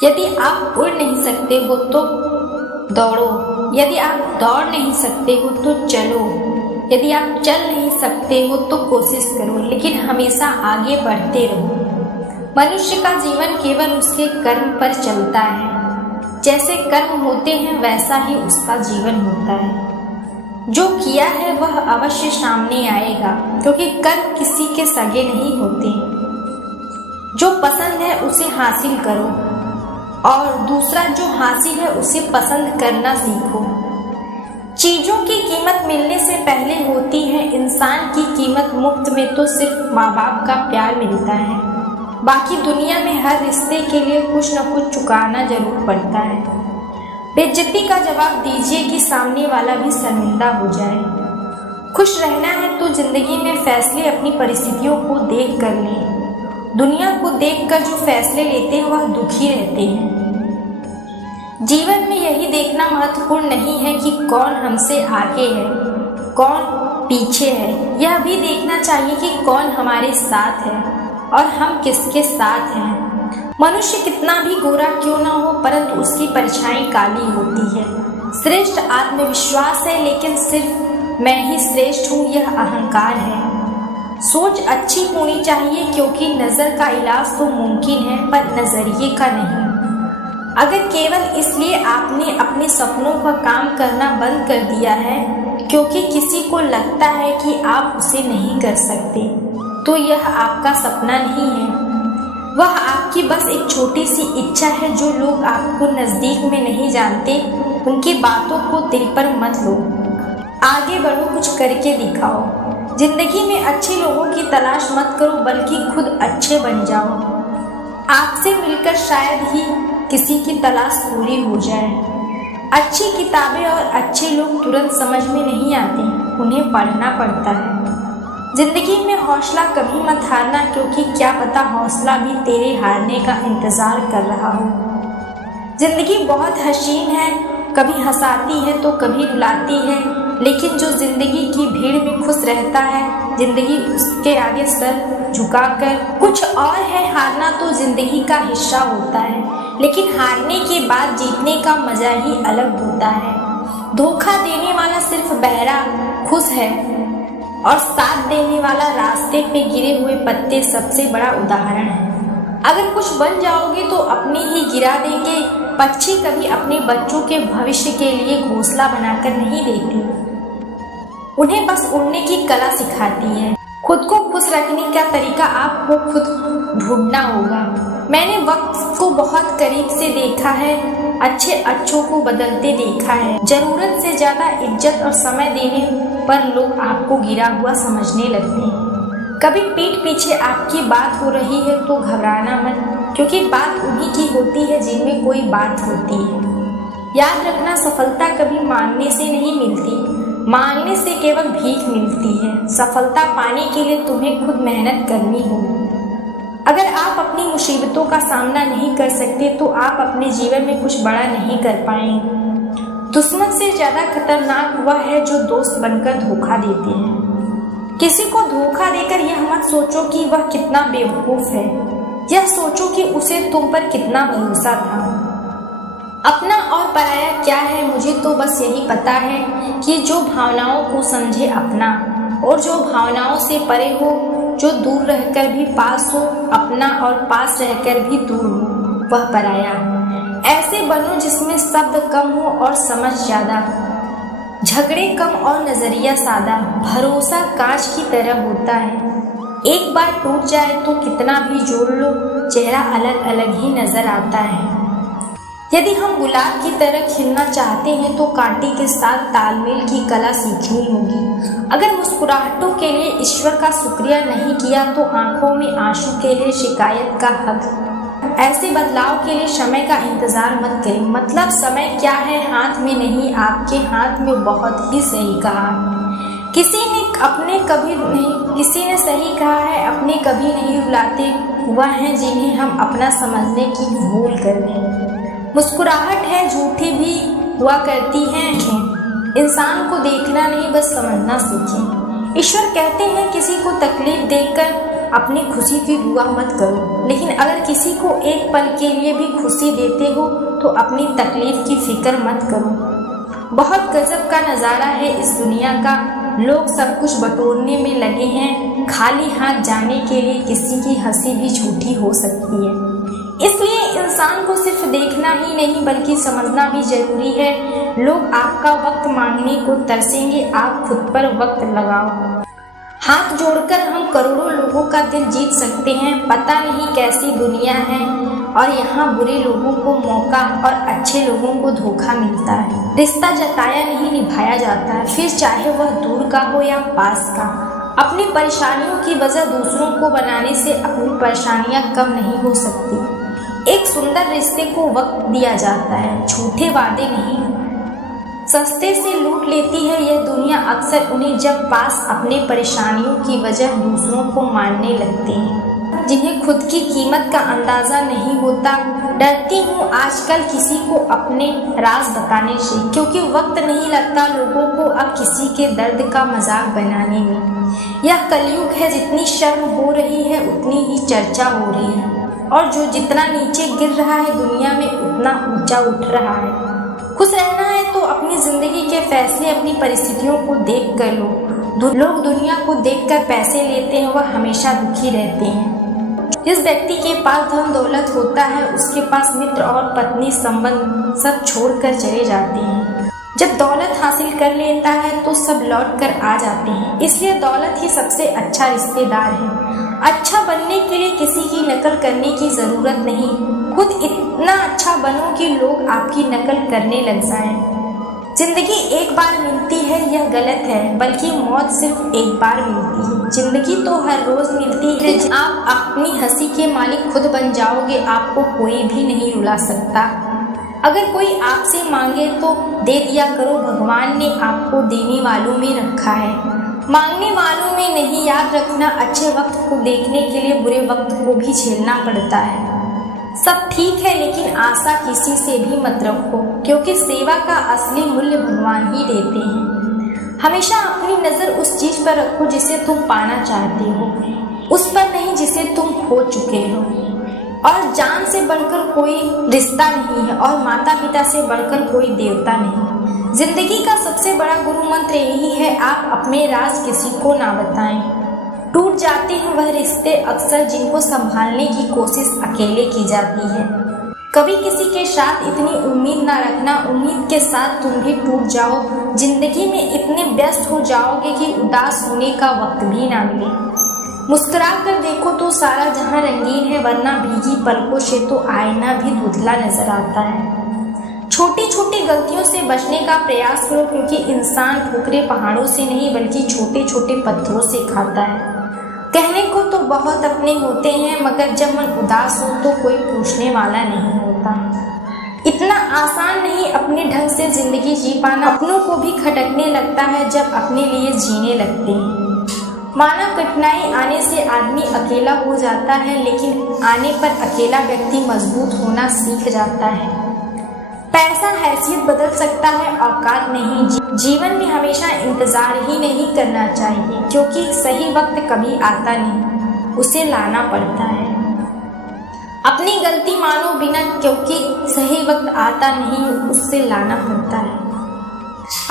यदि आप उड़ नहीं सकते हो तो दौड़ो, यदि आप दौड़ नहीं सकते हो तो चलो, यदि आप चल नहीं सकते हो तो कोशिश करो, लेकिन हमेशा आगे बढ़ते रहो। मनुष्य का जीवन केवल उसके कर्म पर चलता है। जैसे कर्म होते हैं वैसा ही उसका जीवन होता है। जो किया है वह अवश्य सामने आएगा, क्योंकि कर्म किसी के सगे नहीं होते। जो पसंद है उसे हासिल करो और दूसरा जो हासिल है उसे पसंद करना सीखो। चीजों की कीमत मिलने से पहले होती है, इंसान की कीमत मुफ्त में तो सिर्फ माँ बाप का प्यार मिलता है। बाकी दुनिया में हर रिश्ते के लिए कुछ न कुछ चुकाना जरूर पड़ता है। बेइज्जती का जवाब दीजिए कि सामने वाला भी शर्मिंदा हो जाए। खुश रहना है तो जिंदगी में फैसले अपनी परिस्थितियों को देख कर लें। दुनिया को देखकर जो फैसले लेते हैं वह दुखी रहते हैं। जीवन में यही देखना महत्वपूर्ण नहीं है कि कौन हमसे आगे है, कौन पीछे है। यह भी देखना चाहिए कि कौन हमारे साथ है और हम किसके साथ हैं। मनुष्य कितना भी गोरा क्यों ना हो, परंतु उसकी परछाई काली होती है। श्रेष्ठ आत्मविश्वास है, लेकिन सिर्फ मैं ही श्रेष्ठ हूँ यह अहंकार है। सोच अच्छी होनी चाहिए, क्योंकि नजर का इलाज तो मुमकिन है पर नजरिए का नहीं। अगर केवल इसलिए आपने अपने सपनों का काम करना बंद कर दिया है क्योंकि किसी को लगता है कि आप उसे नहीं कर सकते, तो यह आपका सपना नहीं है। वह आपकी बस एक छोटी सी इच्छा है। जो लोग आपको नजदीक में नहीं जानते उनकी बातों को दिल पर मत लो। आगे बढ़ो, कुछ करके दिखाओ। जिंदगी में अच्छे लोगों की तलाश मत करो, बल्कि खुद अच्छे बन जाओ। आपसे मिलकर शायद ही किसी की तलाश पूरी हो जाए। अच्छी किताबें और अच्छे लोग तुरंत समझ में नहीं आते, उन्हें पढ़ना पड़ता है। जिंदगी में हौसला कभी मत हारना, क्योंकि क्या पता हौसला भी तेरे हारने का इंतजार कर रहा हो। जिंदगी बहुत हसीन है, कभी हंसाती है तो कभी रुलाती है, लेकिन जो जिंदगी की भीड़ में खुश रहता है, जिंदगी उसके आगे सर झुकाकर। कुछ और है, हारना तो जिंदगी का हिस्सा होता है, लेकिन हारने के बाद जीतने का मजा ही अलग होता है। धोखा देने वाला सिर्फ बहरा खुश है और साथ देने वाला रास्ते पे गिरे हुए पत्ते सबसे बड़ा उदाहरण है। अगर कुछ बन जाओगे तो अपने ही गिरा देंगे। पक्षी कभी अपने बच्चों के भविष्य के लिए घोंसला बनाकर नहीं देती, उन्हें बस उड़ने की कला सिखाती है। खुद को खुश रखने का तरीका आपको खुद ढूंढना होगा। मैंने वक्त को बहुत करीब से देखा है, अच्छों को बदलते देखा है। जरूरत से ज्यादा इज्जत और समय देने पर लोग आपको गिरा हुआ समझने लगते हैं। कभी पीठ पीछे आपकी बात हो रही है तो घबराना मत, क्योंकि बात उन्हीं की होती है जिनमें कोई बात होती है। याद रखना, सफलता कभी मांगने से नहीं मिलती, मांगने से केवल भीख मिलती है। सफलता पाने के लिए तुम्हें खुद मेहनत करनी होगी। अगर आप अपनी मुसीबतों का सामना नहीं कर सकते तो आप अपने जीवन में कुछ बड़ा नहीं कर पाएंगे। दुश्मन से ज्यादा खतरनाक वह है जो दोस्त बनकर धोखा देते हैं। किसी को धोखा देकर यह मत सोचो कि वह कितना बेवकूफ है, यह सोचो कि उसे तुम पर कितना भरोसा था। अपना और पराया क्या है, मुझे तो बस यही पता है कि जो भावनाओं को समझे अपना, और जो भावनाओं से परे हो, जो दूर रहकर भी पास हो अपना और पास रहकर भी दूर हो वह पराया। ऐसे बनो जिसमें शब्द कम हो और समझ ज्यादा, झगड़े कम और नजरिया सादा। भरोसा कांच की तरह होता है, एक बार टूट जाए तो कितना भी जोड़ लो चेहरा अलग अलग ही नजर आता है। यदि हम गुलाब की तरह खिलना चाहते हैं तो कांटे के साथ तालमेल की कला सीखनी होगी। अगर मुस्कुराहटों के लिए ईश्वर का शुक्रिया नहीं किया तो आंखों में आंसू के लिए शिकायत का हक। ऐसे बदलाव के लिए समय का इंतजार मत करें। मतलब समय क्या है, हाथ में नहीं आपके हाथ में। बहुत ही सही कहा किसी ने सही कहा है, अपने कभी नहीं रुलाते वह हैं जिन्हें हम अपना समझने की भूल कर दें। मुस्कुराहट है झूठी भी हुआ करती हैं। इंसान को देखना नहीं बस समझना सीखें। ईश्वर कहते हैं किसी को तकलीफ देकर अपनी खुशी की दुआ मत करो, लेकिन अगर किसी को एक पल के लिए भी खुशी देते हो तो अपनी तकलीफ की फिक्र मत करो। बहुत गजब का नज़ारा है इस दुनिया का, लोग सब कुछ बटोरने में लगे हैं, खाली हाथ जाने के लिए किसी की हंसी भी झूठी हो सकती है। इसलिए इंसान को सिर्फ देखना ही नहीं बल्कि समझना भी जरूरी है। लोग आपका वक्त मांगने को तरसेंगे, आप खुद पर वक्त लगाओ। हाथ जोड़कर हम करोड़ों लोगों का दिल जीत सकते हैं। पता नहीं कैसी दुनिया है और यहाँ बुरे लोगों को मौका और अच्छे लोगों को धोखा मिलता है। रिश्ता जताया नहीं निभाया जाता है, फिर चाहे वह दूर का हो या पास का। अपनी परेशानियों की वजह दूसरों को बनाने से अपनी परेशानियां कम नहीं हो सकती। एक सुंदर रिश्ते को वक्त दिया जाता है, झूठे वादे नहीं। सस्ते से लूट लेती है यह दुनिया अक्सर उन्हें, जब पास अपने परेशानियों की वजह दूसरों को मानने लगते हैं, जिन्हें खुद की कीमत का अंदाजा नहीं होता। डरती हूँ आजकल किसी को अपने राज बताने से, क्योंकि वक्त नहीं लगता लोगों को अब किसी के दर्द का मजाक बनाने में। यह कलयुग है, जितनी शर्म हो रही है उतनी ही चर्चा हो रही है, और जो जितना नीचे गिर रहा है दुनिया में उतना ऊंचा उठ रहा है। खुश रहना है तो अपनी जिंदगी के फैसले अपनी परिस्थितियों को देख कर लो। लोग दुनिया को देखकर पैसे लेते हैं, वह हमेशा दुखी रहते हैं। जिस व्यक्ति के पास धन दौलत होता है उसके पास मित्र और पत्नी संबंध सब छोड़कर चले जाते हैं। जब दौलत हासिल कर लेता है तो सब लौट कर आ जाते हैं। इसलिए दौलत ही सबसे अच्छा रिश्तेदार है। अच्छा बनने के लिए किसी की नकल करने की जरूरत नहीं, खुद इतना अच्छा बनो कि लोग आपकी नकल करने लग जाएं। जिंदगी एक बार मिलती है यह गलत है, बल्कि मौत सिर्फ एक बार मिलती है। जिंदगी तो हर रोज मिलती है। आप अपनी हंसी के मालिक खुद बन जाओगे, आपको कोई भी नहीं रुला सकता। अगर कोई आपसे मांगे तो दे दिया करो, भगवान ने आपको देने वालों में रखा है, मांगने वालों में नहीं। याद रखना, अच्छे वक्त को देखने के लिए बुरे वक्त को भी झेलना पड़ता है। सब ठीक है लेकिन आशा किसी से भी मत रखो, क्योंकि सेवा का असली मूल्य भगवान ही देते हैं। हमेशा अपनी नज़र उस चीज पर रखो जिसे तुम पाना चाहते हो, उस पर नहीं जिसे तुम खो चुके हो। और जान से बढ़कर कोई रिश्ता नहीं है और माता पिता से बढ़कर कोई देवता नहीं। जिंदगी का सबसे बड़ा गुरु मंत्र यही है, आप अपने राज किसी को ना बताएं। टूट जाते हैं वह रिश्ते अक्सर जिनको संभालने की कोशिश अकेले की जाती है। कभी किसी के साथ इतनी उम्मीद ना रखना, उम्मीद के साथ तुम भी टूट जाओ। जिंदगी में इतने व्यस्त हो जाओगे कि उदास होने का वक्त भी ना मिले। मुस्कुरा कर देखो तो सारा जहां रंगीन है, वरना भीगी पलकों से तो आईना भी धुंधला नजर आता है। छोटी छोटी गलतियों से बचने का प्रयास करो, क्योंकि इंसान ठोकरे पहाड़ों से नहीं बल्कि छोटे छोटे पत्थरों से खाता है। कहने को तो बहुत अपने होते हैं, मगर जब मन उदास हो तो कोई पूछने वाला नहीं होता। इतना आसान नहीं अपने ढंग से जिंदगी जी पाना। अपनों को भी खटकने लगता है जब अपने लिए जीने लगते हैं। माना कठिनाई आने से आदमी अकेला हो जाता है, लेकिन आने पर अकेला व्यक्ति मजबूत होना सीख जाता है। पैसा हैसियत बदल सकता है, औकात नहीं। जीवन में हमेशा इंतजार ही नहीं करना चाहिए, क्योंकि सही वक्त कभी आता नहीं, उसे लाना पड़ता है। अपनी गलती मानो बिना, क्योंकि सही वक्त आता नहीं, उससे लाना पड़ता है।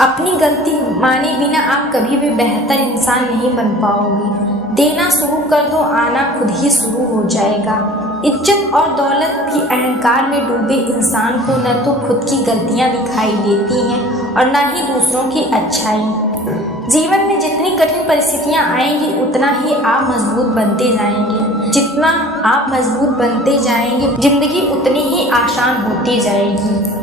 अपनी गलती माने बिना आप कभी भी बेहतर इंसान नहीं बन पाओगे। देना शुरू कर दो, आना खुद ही शुरू हो जाएगा। इज्जत और दौलत भी अहंकार में डूबे इंसान को न तो खुद की गलतियां दिखाई देती हैं और न ही दूसरों की अच्छाई। जीवन में जितनी कठिन परिस्थितियां आएंगी उतना ही आप मजबूत बनते जाएंगे। जितना आप मजबूत बनते जाएंगे जिंदगी उतनी ही आसान होती जाएगी।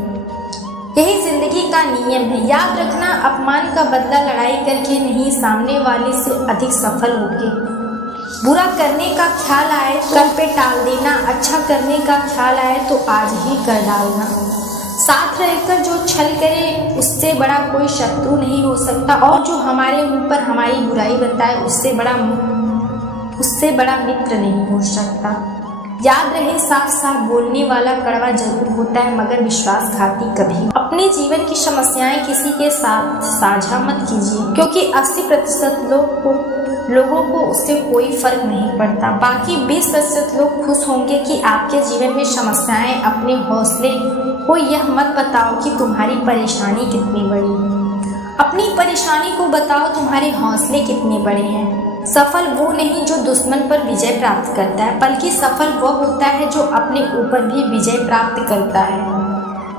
यही जिंदगी का नियम है। याद रखना, अपमान का बदला लड़ाई करके नहीं, सामने वाले से अधिक सफल होके। बुरा करने का ख्याल आए तो कल पे टाल देना, अच्छा करने का ख्याल आए तो आज ही कर डालना। साथ रहकर जो छल करे उससे बड़ा कोई शत्रु नहीं हो सकता, और जो हमारे मुंह पर हमारी बुराई बताए उससे बड़ा मित्र नहीं हो सकता। याद रहे, साफ साफ बोलने वाला कड़वा जरूर होता है, मगर विश्वासघाती कभी। अपने जीवन की समस्याएं किसी के साथ साझा मत कीजिए, क्योंकि 80% लोग को लोगों को उससे कोई फर्क नहीं पड़ता। बाकी 20% लोग खुश होंगे कि आपके जीवन में समस्याएं। अपने हौसले को यह मत बताओ कि तुम्हारी परेशानी कितनी बड़ी। अपनी परेशानी को बताओ तुम्हारे हौसले कितने बड़े हैं। सफल वो नहीं जो दुश्मन पर विजय प्राप्त करता है, बल्कि सफल वह होता है जो अपने ऊपर भी विजय प्राप्त करता है।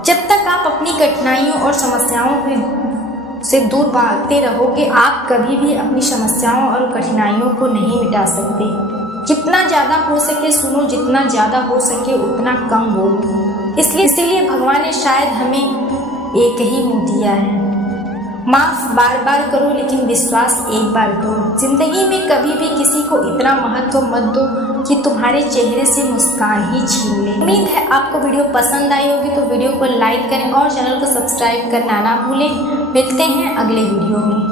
जब तक आप अपनी कठिनाइयों और समस्याओं से दूर भागते रहोगे, आप कभी भी अपनी समस्याओं और कठिनाइयों को नहीं मिटा सकते। जितना ज़्यादा हो सके सुनो, जितना ज़्यादा हो सके उतना कम बोलो। इसीलिए भगवान ने शायद हमें एक ही मुंह दिया है। माफ़ बार बार करो, लेकिन विश्वास एक बार करो। जिंदगी में कभी भी किसी को इतना महत्व मत दो कि तुम्हारे चेहरे से मुस्कान ही छीन ले। उम्मीद है आपको वीडियो पसंद आई होगी, तो वीडियो को लाइक करें और चैनल को सब्सक्राइब करना ना भूलें। मिलते हैं अगले वीडियो में।